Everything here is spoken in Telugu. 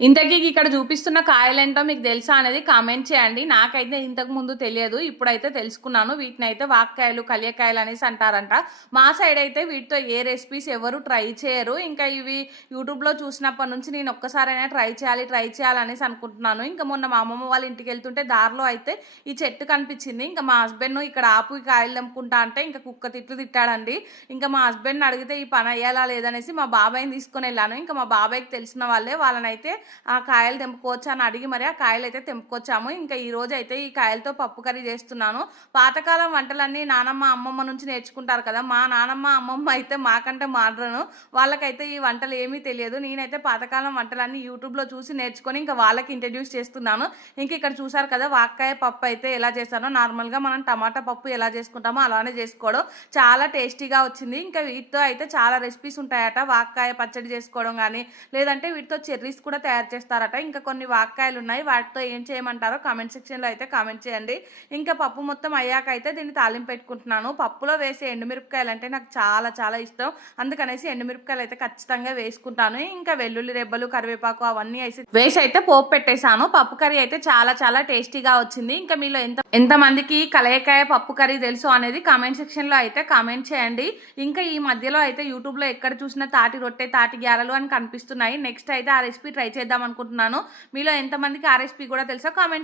ఇంతకీ ఇక్కడ చూపిస్తున్న కాయలేంటో మీకు తెలుసా అనేది కామెంట్ చేయండి. నాకైతే ఇంతకు ముందు తెలియదు ఇప్పుడైతే తెలుసుకున్నాను. వీటిని అయితే వాక్కాయలు కలియకాయలు అనేసి అంటారంట. మా సైడ్ అయితే వీటితో ఏ రెసిపీస్ ఎవరు ట్రై చేయరు. ఇంకా ఇవి యూట్యూబ్లో చూసినప్పటి నుంచి నేను ఒక్కసారైనా ట్రై చేయాలి ట్రై చేయాలనేసి అనుకుంటున్నాను. ఇంకా మొన్న మా అమ్మమ్మ వాళ్ళ ఇంటికి వెళ్తుంటే దారిలో అయితే ఈ చెట్టు కనిపించింది. ఇంకా మా హస్బెండ్ ఇక్కడ ఆపు కాయలు తెంపుకుంటా అంటే ఇంకా కుక్క తిట్లు తిట్టాడండి. ఇంకా మా హస్బెండ్ అడిగితే ఈ పని అయ్యాలా లేదనేసి మా బాబాయ్ని తీసుకొని వెళ్ళాను. ఇంకా మా బాబాయ్కి తెలిసిన వాళ్ళే వాళ్ళనైతే ఆ కాయలు తెంపుకోవచ్చు అని అడిగి మరి ఆ కాయలు అయితే తెంపుకొచ్చాము. ఇంకా ఈ రోజు అయితే ఈ కాయలతో పప్పు కర్రీ చేస్తున్నాను. పాతకాలం వంటలన్నీ నానమ్మ అమ్మమ్మ నుంచి నేర్చుకుంటారు కదా. మా నానమ్మ అమ్మమ్మ అయితే మాకంటే మాడ్రను. వాళ్ళకైతే ఈ వంటలు ఏమీ తెలియదు. నేనైతే పాతకాలం వంటలన్నీ యూట్యూబ్లో చూసి నేర్చుకొని ఇంకా వాళ్ళకి ఇంట్రడ్యూస్ చేస్తున్నాను. ఇంక ఇక్కడ చూసారు కదా వాక్కాయ పప్పు అయితే ఎలా చేస్తానో. నార్మల్గా మనం టమాటా పప్పు ఎలా చేసుకుంటామో అలానే చేసుకోవడం చాలా టేస్టీగా వచ్చింది. ఇంకా వీటితో అయితే చాలా రెసిపీస్ ఉంటాయట. వాక్కాయ పచ్చడి చేసుకోవడం కానీ లేదంటే వీటితో చెర్రీస్ కూడా తయారు తయారు చేస్తారట. ఇంకా కొన్ని వాక్కాయలు ఉన్నాయి. వాటితో ఏం చేయమంటారో కామెంట్ సెక్షన్లో అయితే కామెంట్ చేయండి. ఇంకా పప్పు మొత్తం అయ్యాక అయితే దీన్ని తాలింపు పెట్టుకుంటున్నాను. పప్పులో వేసే ఎండుమిరపకాయలు అంటే నాకు చాలా చాలా ఇష్టం. అందుకనేసి ఎండుమిరపకాయలు అయితే ఖచ్చితంగా వేసుకుంటాను. ఇంకా వెల్లుల్లి రెబ్బలు కరివేపాకు అవన్నీ వేసి వేసి అయితే పోపు పెట్టేశాను. పప్పు కర్రీ అయితే చాలా చాలా టేస్టీగా వచ్చింది. ఇంకా మీలో ఎంత ఎంతమందికి కలయకాయ పప్పు కర్రీ తెలుసు అనేది కామెంట్ సెక్షన్లో అయితే కామెంట్ చేయండి. ఇంకా ఈ మధ్యలో అయితే యూట్యూబ్లో ఎక్కడ చూసినా తాటి రొట్టె తాటి గ్యారలు అని కనిపిస్తున్నాయి. నెక్స్ట్ అయితే ఆ రెసిపీ ట్రై చేద్దాం అనుకుంటున్నాను మీలో ఎంతమందికి ఆర్ఎస్పీ కూడా తెలుసో కామెంట్